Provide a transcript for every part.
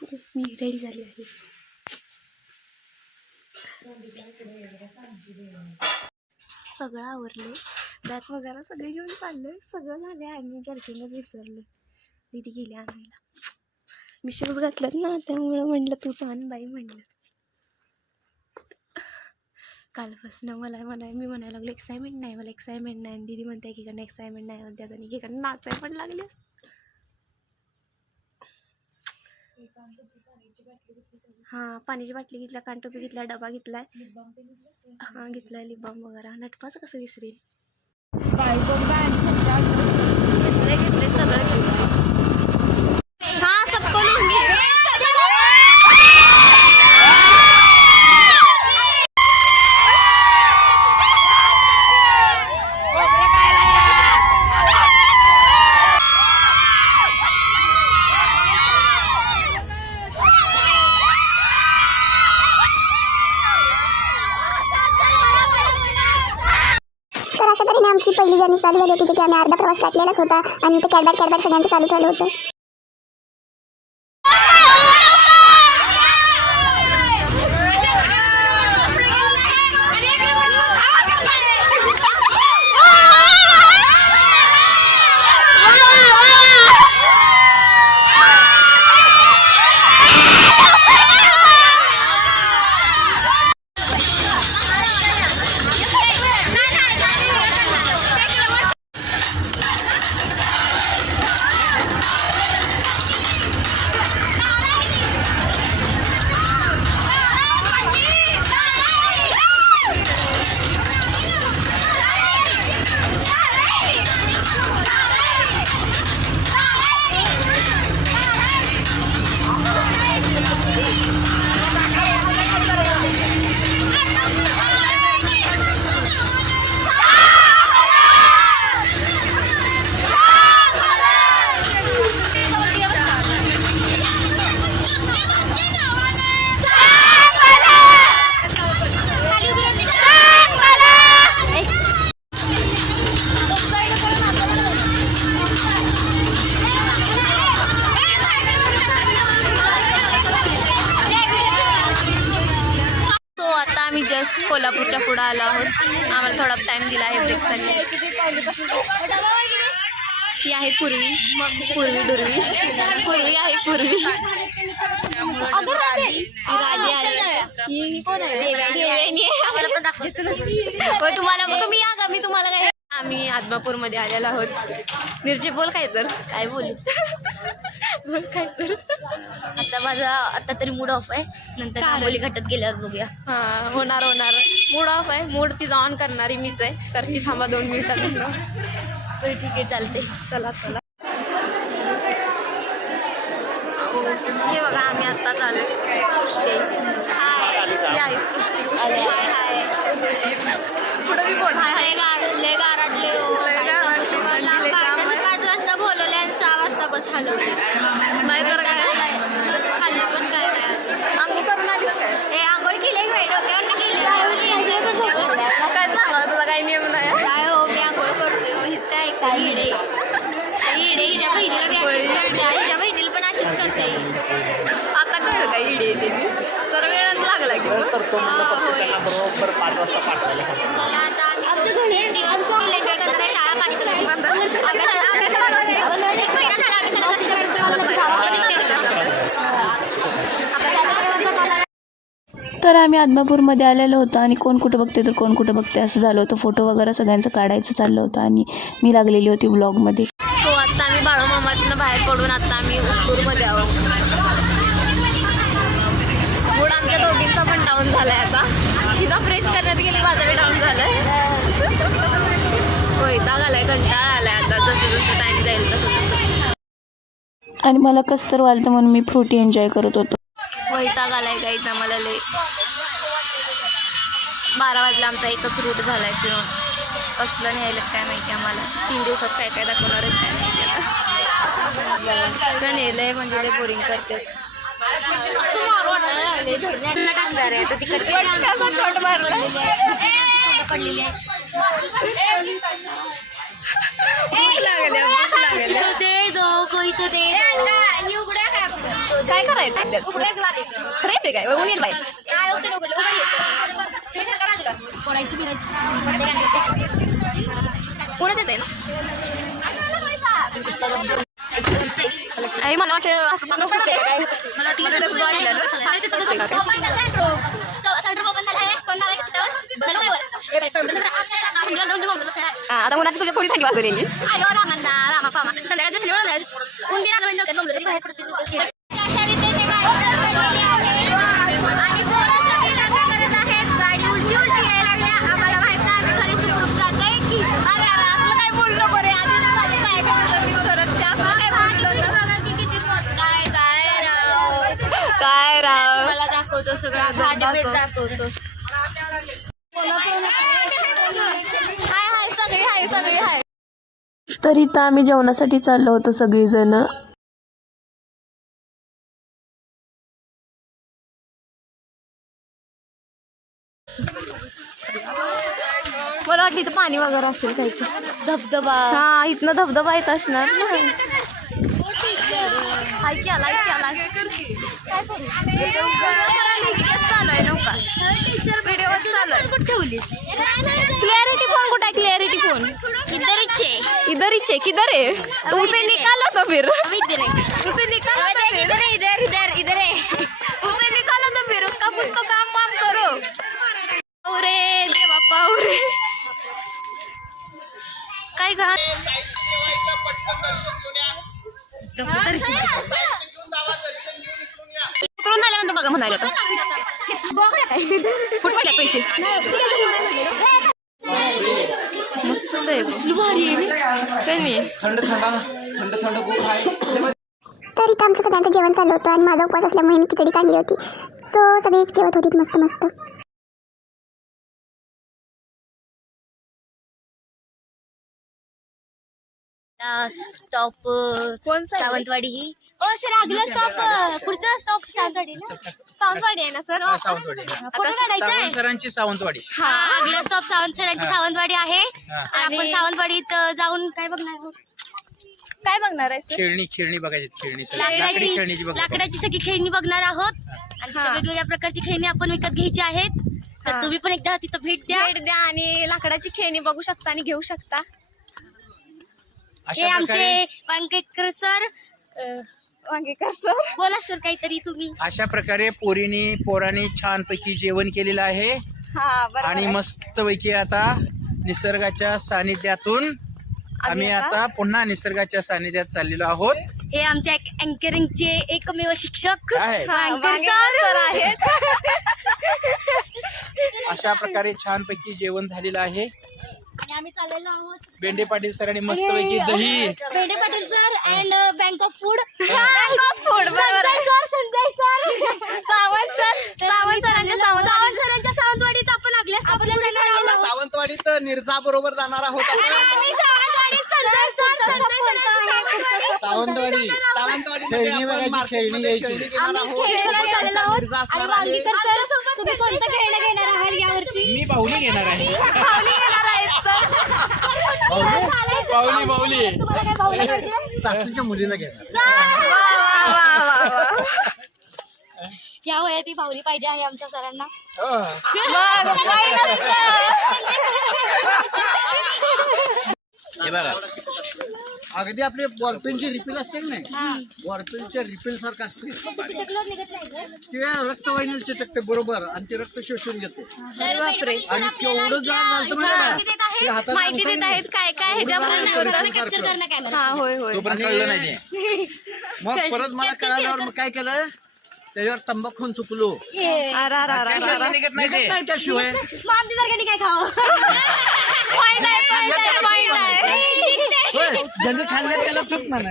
So मी ready झाली आहे. सगळं आवरले, बॅग वगैरे सगळे घेऊन चालले, सगळं झाले आणि जर्किंगच विसरले. दीदी गेली आणायला. मी शूज घातल्यात ना, त्यामुळं म्हणलं तूच आण बाई म्हणलं. कालपासून मी म्हणायला लागलो एक्साइटमेंट नाही, मला एक्साइटमेंट नाही. दीदी म्हणते की कारण एक्साइटमेंट नाही म्हणते आणि की कारण नाचाय पण लागले. हां, पाण्याची बाटली घेतल्या, कानटोपी घेतल्या, डबा घेतलाय, हां घेतलाय, लिप बाम वगैरे. नटपाचं कसं विसरेल. घेतले सगळं घेतलं. हां सबको लूंगी. तर अशा तऱ्हेने आमची पहिली जर्नी चालू झाली होती, जी की आम्ही अर्धा प्रवास काढलेलाच होता आणि ते कॅडबॅक सगळ्यांचं चालू झालं होतं. आम्ही जस्ट कोल्हापूरच्या पुढं आलो आहोत. आम्हाला थोडा टाइम दिला आहे ब्रेकसाठी. ही आहे पूर्वी डुर्वी. पूर्वी आहे पूर्वी. तुम्हाला तुम्ही या का, मी तुम्हाला काय. आम्ही आदमापूरमध्ये आलेलो आहोत. निर्जे बोल काय तर. काय बोलू. बोल काय तर. आता तरी मूड ऑफ आहे, नंतर रांगोली घाटत गेल्यावर बघूया. हां होणार मूड ऑफ आहे. मूड ती ऑन करणारी मीच आहे, तर ती थांबा 2 मिनिटात. बरं ठीक आहे, चालते. चला. हे बघा आम्ही आत्ता चालू. पुढे मी बोल. हाय लय गारटले 5 वाजता बोलवले आणि 6 वाजता बस हलवली. नाही तर काय खाल्ली पण काय नाही. आंघोळ करून आलीस काय. हे आंघोळ केली डोक्यावर केली. काय सांगा तुझा काही नियम नाही. काय हो, मी आंघोळ करते. हीच काय हिडे हिच्या बहिणीला बी अशीच करते, हिच्या बहिणीला पण अशीच करते. आता कळलं काय इडे येते मी, तर वेळच लागला की करतो म्हणलं फक्त त्यांना बरोबर 5 वाजता पाठवायला. चला आता आम्ही 2 दिवस कॉलेज करते, शाळा तर आम्ही आदमापूरमध्ये आलेलो होतो आणि कोण कुठं बघते तर कोण कुठं बघते असं झालं होतं. फोटो वगैरे सगळ्यांचं काढायचं चाललं होतं आणि मी लागलेली होती व्लॉगमध्ये. सो आता आम्ही बाळूमामातनं बाहेर पडून आता आम्ही उत्तूरमध्ये आहोत. मूड आमच्या दोघींचा पण डाऊन झाला आहे. आता तिचा फ्रेश करण्यात गेली, माझा बी डाऊन झाला आहे. वैताग आलाय, कंटाळा आलाय. आता जसं टाईम जाईल तसं. आणि मला कसं तर वालतं म्हणून मी फ्रुटी एन्जॉय करत होतो. वैताग आलाय गाईच आम्हाला लय. 12 वाजला आमचा एकच रूट झालाय फिरून. कसलं न्यायला काय माहिती आम्हाला. 3 दिवसात काय काय दाखवणार आहेत काय माहिती. आता नेलंय म्हणजे ते बोरिंग करते. शॉट मारला पडलेली आहे. भूक लागल्या. दे दो कोई तो दे दो. काय करायचं खरं येते काय ऊन येईल बाहेर कोणाच येते आई मला वाटतं असं मला आता उन्हाची तुझ्या थोडी थंडी वाजवलेली काय राव मला दाखवतो सगळं घाट दाखवतो हाय सगळी हाय तर इथं आम्ही जेवणासाठी चाललो होतो सगळीजण. मला वाटलं इथं पाणी वगैरे असेल काही धबधबा हा इथनं धबधबा येत असणार ना क्लियरिटी फोन कुठे आहे क्लियरिटी फोन इधर ही किधर है तो उसे निकालो तो फिर उसे निकालो तो फिर उसे निकालो तो फिर उसका कुछ तो काम वाम करो पावरे देवा पावरे काय घाण उतरून झाल्यानंतर बघा म्हणाले आता कुठे पडले पैसे मस्तच आहे काय नाही तर इथं आमचं सगळ्यांचं जेवण चाललं होतं आणि माझा उपवास असल्यामुळे मी खिचडी काढली होती. सो सगळे जेवत होती मस्त मस्त. स्टॉप कोणचा आहे? सावंतवाडी ही सर आगला स्टॉप पुढचा स्टॉप सावंतवाडी ना सावंतवाडी आहे ना सर सावंतवाडी फोटो काढायचा सरांची सावंतवाडी हा आगला स्टॉप सावंतसरांची सावंतवाडी आहे आणि आपण सावंतवाडीत जाऊन काय बघणार आहोत काय बघणार आहे खेळणी बघायची लाकडी खेळणीची लाकडाची सगळी खेळणी बघणार आहोत आणि तिथं वेगवेगळ्या प्रकारची खेळणी आपण विकत घ्यायची आहेत तर तुम्ही पण एकदा तिथं भेट द्या आणि लाकडाची खेळणी बघू शकता आणि घेऊ शकता हे आमचे वांकेकर सर वांगेकर सर बोला सर काहीतरी तुम्ही अशा प्रकारे पोरांनी छानपैकी जेवण केलेलं आहे हा बरोबर आणि मस्तपैकी आता निसर्गाच्या सानिध्यातून आम्ही आता पुन्हा निसर्गाच्या सानिध्यात चाललेलो आहोत. हे आमच्या अँकरिंगचे एकमेव शिक्षक आहे. वांकेकर सर आहेत अशा प्रकारे छानपैकी जेवण झालेलं आहे. आणि आम्ही चाललेलो आहोत बेंडे पाटील सरांनी मस्तपैकी दही Bende Patil sir and bank of food food बरोबर आहे. संजय सर सावंत सरांच्या सरांच्या सावंतवाडीत आपण आपल्या स्टॉपला जाणार आहोत सावंतवाडीत निर्जा बरोबर जाणार आहोत. आणि सावंतवाडीत संजय सर सावंतवाडी खेळणी यायची आम्ही खेळायला चाललेलो आहोत आणि वांगीकर सर तुम्ही कोणतं खेळणं घेणार आहात यावर्षी मी बाहुली घेणार आहे. पाहुणे येणार आहेत सर बाहुली तुम्हाला काय भाऊ पाहिजे सासूच्या मुलीला घेणार. वा या वयात ही बाहुली पाहिजे आहे आमच्या सरांना हे बघा अगदी आपले बॉलपेनची रिफिल असते की नाही बॉलपेनच्या रिफिल सारखं असते ते रक्तवाहिनीला चिटकते बरोबर आणि ते रक्त शोषून घेते आणि केवढं जाड घालतं माहिती देत आहेत काय काय ह्याच्यावर कॅप्चर करणं कॅमेरा हा होय तोपर्यंत कळलं नाही ते. मग परत मला कळाल्यावर मग काय केलं त्याच्यावर तंबाखून तुपलो कशाला निघत नाही ते. नाही त्याशिवाय मग आमच्या सारख्याने काय खावं होय, ज्यांनी खाल्लं त्याला तूप म्हणा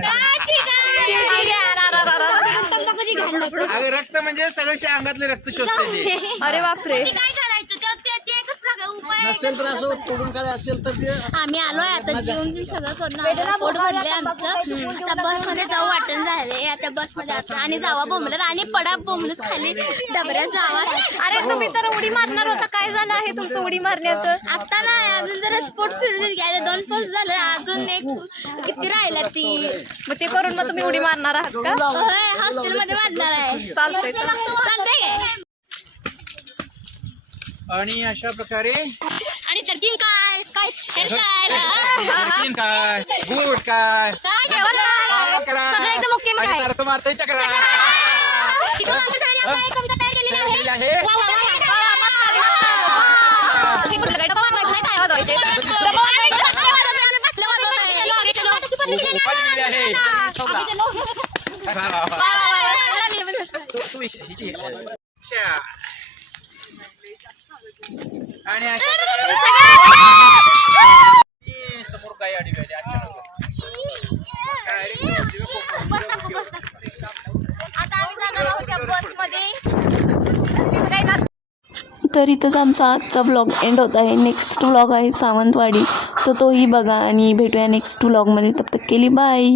तंबाखूची घाण नको अगं रक्त म्हणजे सगळ्याच्या अंगातले रक्त शोषते ते. अरे बापरे ते काय करायचं ते एकच प्रकार नसेल तर असं तोडून काय असेल तर ते आम्ही आलोय आता जेवण बिन सगळं करून आलो. पोट भरले आमचं. आता बसमध्ये जाऊ वाटण झाले. आता बसमध्ये आता आणि जावा बोंबलत आणि पडा बोंबलत खाली डबऱ्यात जावा. अरे तुम्ही तर उडी मारणार होता, काय झालं आहे तुमचं उडी मारण्याचं? आता नाही अजून जरा स्पोर्ट फिरून घ्यायला 2 पोस्ट झालं. अजून एक किती राहिला ती मग ते करून मग तुम्ही उडी मारणार आहात का? हॉस्टेलमध्ये मारणार आहे. चालतंय चालतंय काय? आणि अशा प्रकारे आणि चर्किंग काय काय हेअरस्टाईल आणखीन काय गुड काय काय जेवण काय? करा. सगळं एकदम ओके मग आणि काय? सारखं मारतंय चक्रा इथं आपण सगळ्यांनी आपण एक कविता तयार केलेली आहे. केलेली आहे. वा, वा, वा, वा. हे कुठलं काय डबा वाजवायचं नाही, काय वाजवायचे? डबा वाजवायचं, बाटल्या वाजवायचं, बाटल्या वाजवायचं. केलेली आहे. वा, वा, वा. तू हिची. अच्छा. आणि अशा प्रकारे समोर गाय आडी गेली अचानक. आता आम्ही जाणार आहोत त्या बसमध्ये. तिथं काही ना तर इथंच आमचा आजचा व्लॉग एंड होत आहे. नेक्स्ट व्लॉग आहे सावंतवाडी, सो तोही बघा आणि भेटूया नेक्स्ट व्लॉगमध्ये. तब तक केली बाय.